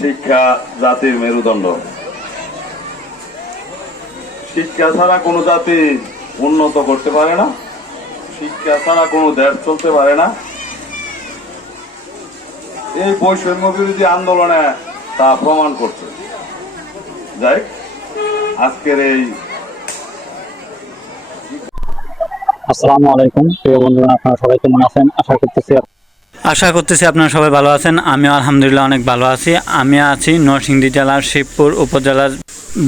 শিক্ষা জাতির মেরুদণ্ড। শিক্ষা ছাড়া কোনো জাতি উন্নত করতে পারে না। শিক্ষা ছাড়া কোনো দেশ চলতে পারে না। এই বৈষম্য বিরোধী আন্দোলনে তা প্রমাণ করছে। যাই আজকের এই আসসালামু আলাইকুম। প্রিয় বন্ধুরা, আপনারা সবাই কেমন আছেন? আশা করতেছি আশা করতেছি আপনারা সবাই ভালো আছেন আমি আলহামদুলিল্লাহ অনেক ভালো আছি আমি আছি নরসিংদী জেলার শিবপুর উপজেলার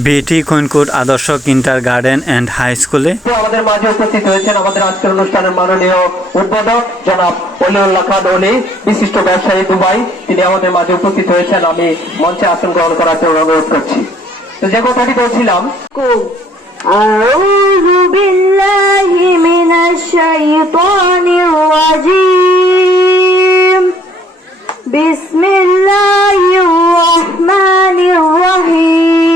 বিটি কুইনকুট আদর্শ কিন্টার গার্ডেন অ্যান্ড হাই স্কুলে তো আমাদের মাঝে উপস্থিত হয়েছেন আমাদের আজকের অনুষ্ঠানের মাননীয় উদ্বোধক জনাব অলিউল্লাহ খান অলি বিশিষ্ট ব্যবসায়ী দুবাই তিনি আমাদের মাঝে উপস্থিত হয়েছেন আমি মঞ্চে আসন গ্রহণ করার জন্য অনুরোধ করছি তো যে কথাটি বলছিলাম أعوذ بالله من الشيطان الرجيم بسم الله الرحمن الرحيم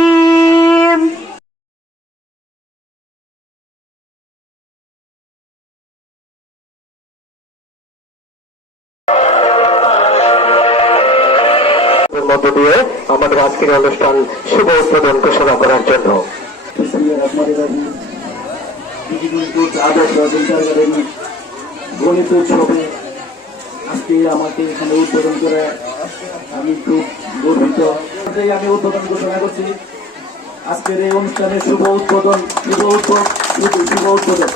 এর মধ্য দিয়ে আমাদের আজকের অনুষ্ঠান শুভ উদ্বোধন ঘোষণা করার জন্য আদর্শ বিদ্যালয়ের গণিত উৎসবে আজকে আমাকে এখানে উদ্বোধন করে আমি খুব গর্বিত আমি উদ্বোধন ঘোষণা করছি। আজকের এই অনুষ্ঠানের শুভ উদ্বোধন শুভ উদ্বোধন শুভ উদ্বোধন।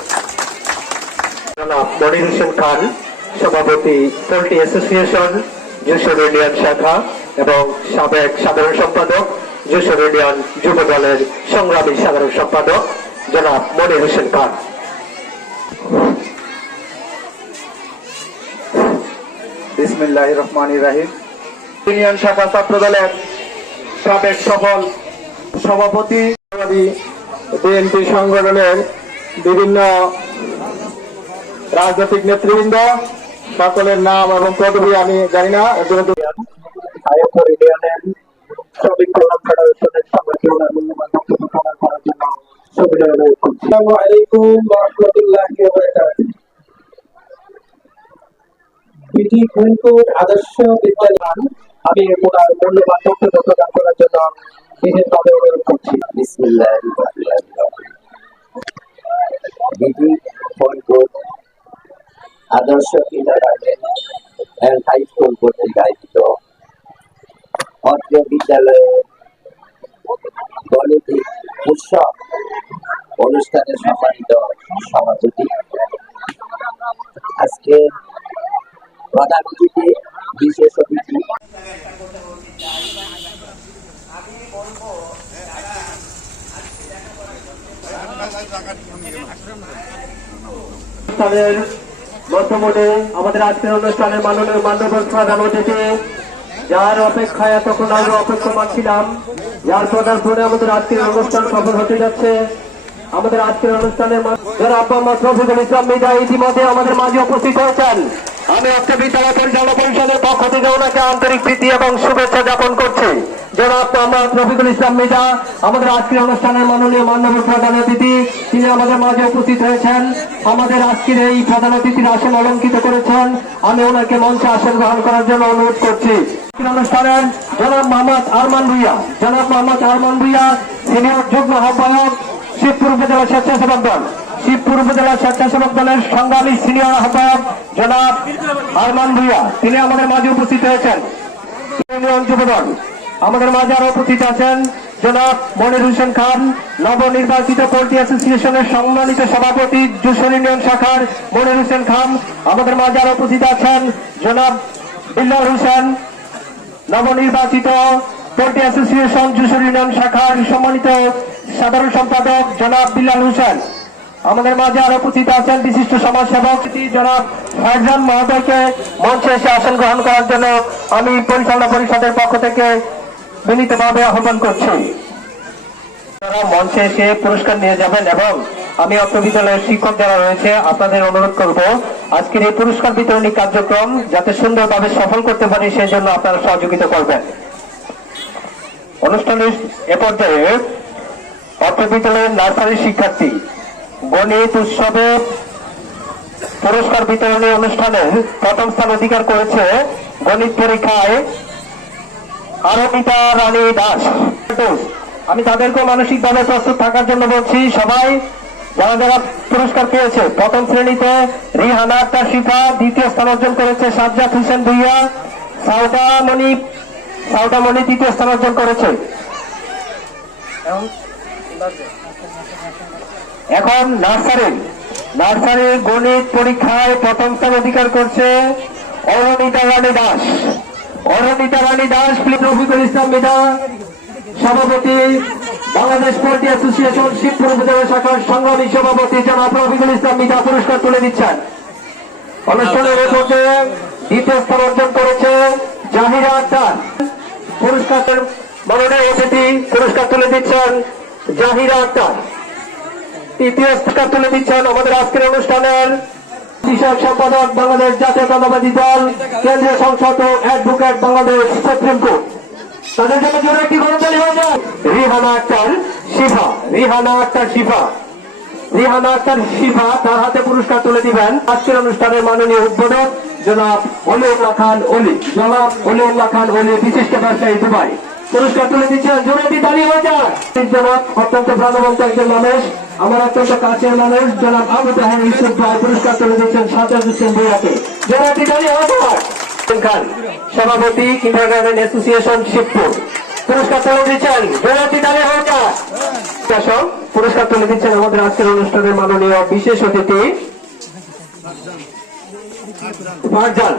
খান, সভাপতি পোল্ট্রি অ্যাসোসিয়েশন, যশোর ইউনিয়ন শাখা এবং সাবেক সাধারণ সম্পাদক, যশোর ইউনিয়ন যুব দলের সংগ্রামী সাধারণ সম্পাদক, জনাব মনির হোসেন খান। বিসমিল্লাহ রহমান রাহিম ইউনিয়ন শাখা ছাত্র দলের সাবেক সফল সভাপতি বিএনপি সংগঠনের বিভিন্ন রাজনৈতিক নেতৃবৃন্দ, সকলের নাম এবং পদবি আমি জানি না আসসালামু। কুইনকুট আদর্শ বিদ্যালয় আমি ওনার মূল্যবান বক্তব্য প্রদান করার জন্য বিশেষভাবে অনুরোধ করছি। আদর্শ হাই স্কুল কর্তৃক আয়োজিত অত্র বিদ্যালয়ের গণিতিক উৎসব অনুষ্ঠানের সম্মানিত সভাপতি আজকে প্রধান অতিথি বিশেষ অতিথি অনুষ্ঠানের বর্তমানে আমাদের আজকের অনুষ্ঠানের মাননীয় মান্যবর প্রধান অতিথি যার অপেক্ষায় এতক্ষণ আমরা অপেক্ষমান ছিলাম, যার প্রধান ফোনে আমাদের আজকের অনুষ্ঠান সফল হতে যাচ্ছে। আমাদের আজকের অনুষ্ঠানের যারা আব্বা, মা রফিকুল ইসলাম মিদা ইতিমধ্যে আমাদের মাঝে উপস্থিত হয়েছেন, আমি আজকে বিদ্যালয় পরিচালনা পরিষদের পক্ষ থেকে ওনাকে আন্তরিক প্রীতি এবং শুভেচ্ছা জ্ঞাপন করছি। জনাব অনুষ্ঠানের মাননীয় মান্যবর প্রধান আমাদের মাঝে আমাদের এই প্রধান অতিথির আসন অলঙ্কিত করেছেন। আমি ওনাকে মঞ্চে আসন গ্রহণ করার জন্য অনুরোধ করছি। অনুষ্ঠানের জনাব মোহাম্মদ আরমান ভুইয়া, জনাব মোহাম্মদ আরমান ভুইয়া, সিনিয়র যুগ্ম আহ্বায়ক, শিবপুর উপজেলা স্বেচ্ছাসেবক দল। শিবপুর উপজেলা স্বেচ্ছাসেবক দলের সংগ্রামী সিনিয়র আহ্বায়ক, জনাব আরমান ভুইয়া, তিনি আমাদের মাঝে উপস্থিত হয়েছেন। ইউনিয়ন যুবদল আমাদের মাঝে আরও উপস্থিত আছেন জনাব মনির হোসেন খান, নবনির্বাচিত পোল্ট্রি অ্যাসোসিয়েশনের সম্মানিত সভাপতি যশোর ইউনিয়ন শাখার মনির হোসেন খান, আমাদের মাঝে আরও উপস্থিত আছেন জনাব বিল্লাল হোসেন, নবনির্বাচিত পোল্ট্রি অ্যাসোসিয়েশন যশোর ইউনিয়ন শাখার সম্মানিত সাধারণ সম্পাদক জনাব বিল্লাল হোসেন। আমাদের মাঝে আরও উপস্থিত আছেন বিশিষ্ট সমাজসেবক জনাব ফারজান মহোদয়কে মঞ্চে এসে আসন গ্রহণ করার জন্য আমি পরিচালনা পরিষদের পক্ষ থেকে বিনীতভাবে আহ্বান করছি। তারা মঞ্চে এসে পুরস্কার নিয়ে যাবেন এবং আমি অত্র বিদ্যালয়ের শিক্ষক যারা রয়েছে, আপনাদের অনুরোধ করব, আজকের এই পুরস্কার বিতরণী কার্যক্রম যাতে সুন্দরভাবে সফল করতে পারি, সেই জন্য আপনারা সহযোগিতা করবেন। অনুষ্ঠানের এ পর্যায়ে অত্র বিদ্যালয়ের নার্সারি শিক্ষার্থী গণিত উৎসবে পুরস্কার বিতরণী অনুষ্ঠানে প্রথম স্থান অধিকার করেছে গণিত পরীক্ষায় আরবিতা রানী দাস। আমি তাদেরকে মানসিকভাবে প্রস্তুত থাকার জন্য বলছি, সবাই যারা যারা পুরস্কার পেয়েছে, প্রথম শ্রেণীতে রিহানা আক্তার শিফা, দ্বিতীয় স্থান অর্জন করেছে সাজ্জাদ হোসেন ভুইয়া, সাউদামণি সাউদামণি তৃতীয় স্থান অর্জন করেছে। এখন নার্সারি। নার্সারি গণিত পরীক্ষায় প্রথম স্থান অধিকার করছে অরণিতা রানী দাস। অরণিতা রানী দাস রফিকুল ইসলাম মিদা সভাপতি বাংলাদেশ পোল্ট্রি অ্যাসোসিয়েশন, শিবপুর উপজেলা শাখার সংগ্রামী সভাপতি জনাব রফিকুল ইসলাম মিদা পুরস্কার তুলে দিচ্ছেন। অনুষ্ঠানের পর্যায়ে দ্বিতীয় স্থান অর্জন করেছে জাহিরা আক্তার। মনোনয় অতিথি পুরস্কার তুলে দিচ্ছেন জাহিরা আক্তার। তৃতীয় পুরস্কার তুলে দিচ্ছেন আমাদের আজকের অনুষ্ঠানের বিষয়ক সম্পাদক বাংলাদেশ জাতীয়তাবাদী দল, কেন্দ্রীয় সংসদ ও অ্যাডভোকেট বাংলাদেশ সুপ্রিম কোর্ট। তাদের জন্য জোরে একটি গণতালি হয়ে যায় রিহানা আক্তার শিফা, রিহানা আক্তার শিফা। রিহানা আক্তার শিফা তার হাতে পুরস্কার তুলে দিবেন। আজকের অনুষ্ঠানের মাননীয় উদ্বোধক জনাব অলিউল্লাহ খান অলি, জনাব অলিউল্লাহ খান অলি, বিশিষ্ট ব্যবসায়ী দুবাই। পুরস্কার তুলে দিচ্ছেন জোরে একটি তালি হয়ে জনাব অত্যন্ত প্রাণবন্ত একজন মানুষ, আমার অত্যন্ত কাছের মানুষ, জনাব আবু তাহের ইউসুফ ভাই পুরস্কার তুলে দিচ্ছেন সাতাশ হোসেন ভৈয়াকে জোরে একটি তালি খান সভাপতি কিন্ডার গার্ডেন অ্যাসোসিয়েশন শিবপুর। পুরস্কার তুলে দিচ্ছেন জোরাটি তালে শাসক পুরস্কার তুলে দিচ্ছেন আমাদের আজকের অনুষ্ঠানের মাননীয় বিশেষ অতিথি, ফারজান।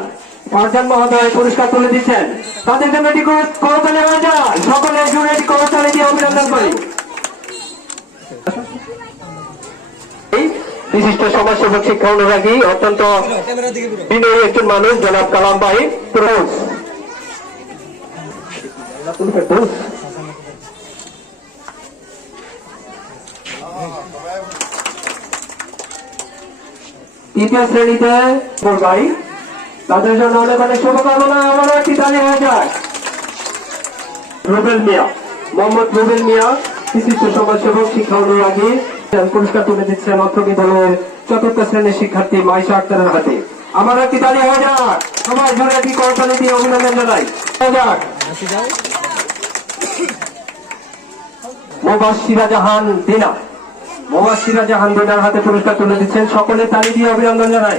ফারজান মহোদয় পুরস্কার তুলে দিচ্ছেন তাদের জন্য এটি করতালি যায় সকলে জুড়ে এটি করতালি দিয়ে অভিনন্দন করি বিশিষ্ট সমাজসেবক শিক্ষা অনুরাগী অত্যন্ত বিনয়ী একজন মানুষ, জনাব কালাম ভাই। ফিরোজ। তৃতীয় শ্রেণীতে ভাই তাদের জন্য অনেক অনেক শুভকামনা আমারও একটি তালি হয়ে যায় রুবেল মিয়া, মোহাম্মদ রুবেল মিয়া, বিশিষ্ট সমাজসেবক, শিক্ষা অনুরাগী। পুরস্কার তুলে দিচ্ছেন অর্থ বিদ্যালয়ের চতুর্থ শ্রেণির শিক্ষার্থী মাইশা আক্তারের হাতে। আমার একটি তালি হয়ে যাক সবাই জোরে একটি করতালি দিয়ে অভিনন্দন জানাই। হয়ে যাক মোবাসিরা জাহান দিনা। মোবাসিরা জাহান দিনার হাতে পুরস্কার তুলে দিচ্ছেন সকলে তালি দিয়ে অভিনন্দন জানাই।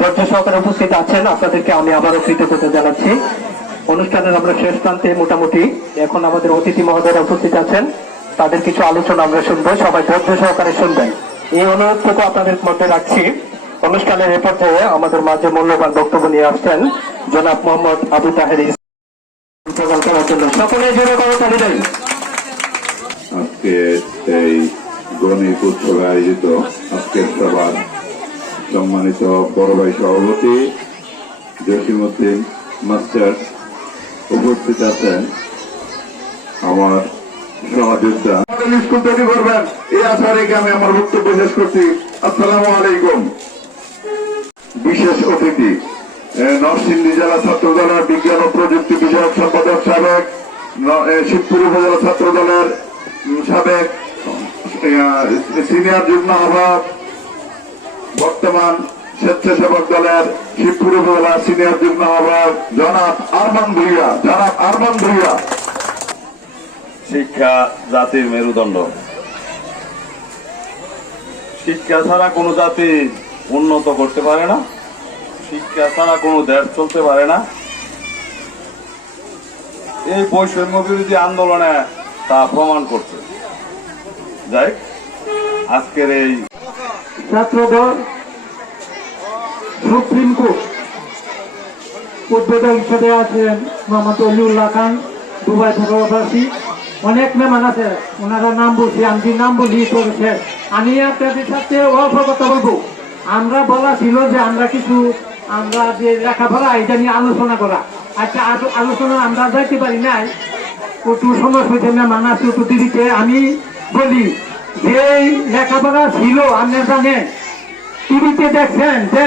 ধৈর্য সহকারে উপস্থিত আছেন। আপনাদেরকে আমি আবারও কৃতজ্ঞতা জানাচ্ছি। অনুষ্ঠানের আমরা শেষ প্রান্তে মোটামুটি এখন আমাদের অতিথি মহোদয়রা উপস্থিত আছেন। তাদের কিছু আলোচনা আমরা শুনব। সবাই ধৈর্য সহকারে শুনবেন। এই অনুরোধটুকু আপনাদের মধ্যে রাখছি। অনুষ্ঠানের এ পর্যায়ে আমাদের মাঝে মূল্যবান বক্তব্য নিয়ে আসছেন জনাব মোহাম্মদ আবু তাহের আজকে এই গণিত উৎসবে আয়োজিত আজকের সভার সম্মানিত বড় ভাই সভাপতি জসিমুদ্দিন মাস্টার উপস্থিত আছেন। আমার সহযোদ্ধা। স্কুল তৈরি করবেন এই আশা রেখে আমি আমার বক্তব্য শেষ করছি। আসসালামু আলাইকুম। বিশেষ অতিথি নরসিংদী জেলা ছাত্র দলের বিজ্ঞান ও প্রযুক্তি বিষয়ক সম্পাদক সাবেক শিবপুর উপজেলা ছাত্র দলের সাবেক সিনিয়র যুগ্ম আহ্বায়ক বর্তমান স্বেচ্ছাসেবক দলের শিবপুর উপজেলা সিনিয়র যুগ্ম আহ্বায়ক জনাব আরমান ভুইয়া। জনাব আরমান ভুইয়া। শিক্ষা জাতির মেরুদণ্ড। শিক্ষা ছাড়া কোনো জাতি উন্নত করতে পারে না। শিক্ষা ছাড়া কোনো দেশ চলতে পারে না। এই বৈষম্য বিরোধী আন্দোলনে তা প্রমাণ করছে। যাই আজকের এই ছাত্রদল সুপ্রিম কোর্ট। উদ্বোধক হিসেবে আছেন মোহাম্মদ অলিউল্লাহ খান, দুবাই প্রবাসী অনেক মেহমান আছে, ওনারা নাম বলছি আমি নাম বলি করেছে। আমি আপনাদের সাথে অল্প কথা আমরা বলা ছিল যে আমরা কিছু, আমরা যে লেখাপড়া, এটা নিয়ে আলোচনা করা। আচ্ছা আলো- আলোচনা আমরা যাইতে পারি নাই। একটু সময় হয়েছে না মানা একটু আমি বলি যে এই লেখাপড়া ছিল আপনার জানে টিভিতে দেখছেন যে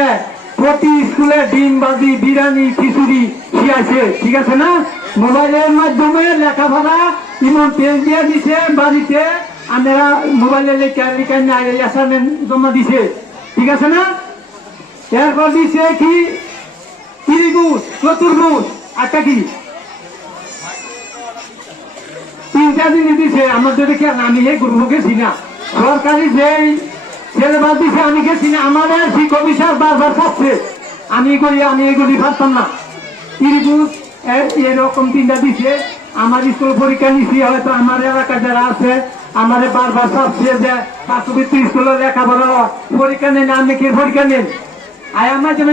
প্রতি স্কুলে ডিম বাজি বিরিয়ানি, খিচুড়ি শিয়াছে ঠিক আছে না? মোবাইলের মাধ্যমে লেখাপড়া ইমন তেল দিয়ে দিছে বাড়িতে। আপনারা মোবাইলে লেখা লেখা অ্যাসাইনমেন্ট জমা দিছে। ঠিক আছে না? এরপর দিছে কি? ত্রিভুজ চতুর্ভুজ একটা কি? দিছে আমার যদি সরকারি যেই সিলেবাস দিছে বারবার আমি করি, আমি এগুলি পারতাম না। এরকম দিছে। আমার স্কুল পরীক্ষা নিছি, হয়তো আমার এলাকায় যারা আছে, আমারে বারবার যে, পার্শ্ববর্তী স্কুলের লেখাপড়া, পরীক্ষা নেন, আমি কি পরীক্ষা নেন? আমার যে